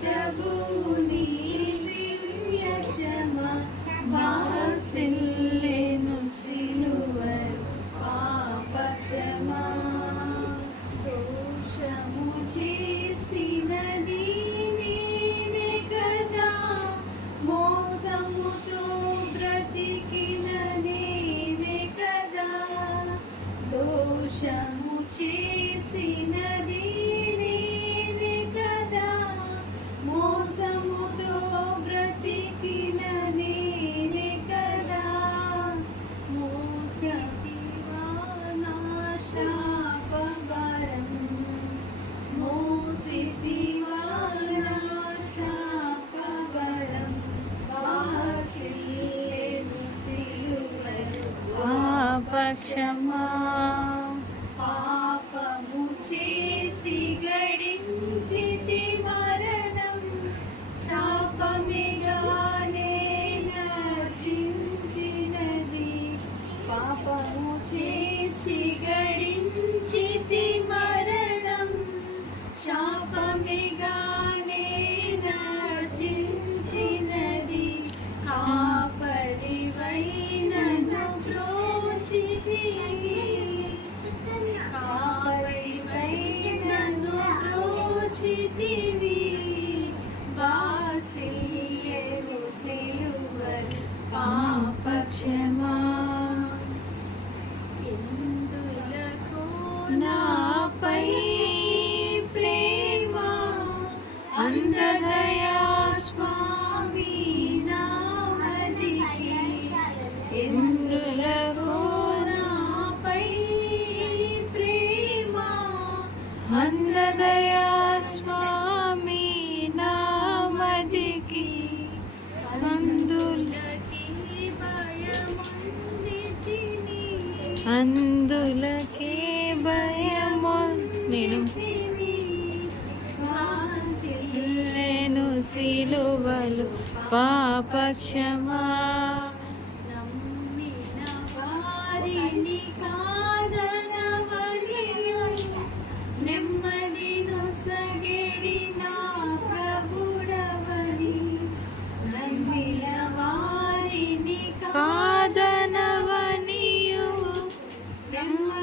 Trago क्षमा నాపై ప్రేమ అందదయా స్వామి. అందులకే భయము. నేను నేను సిలువలు పాపక్షమా.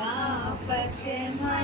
पापक्षमा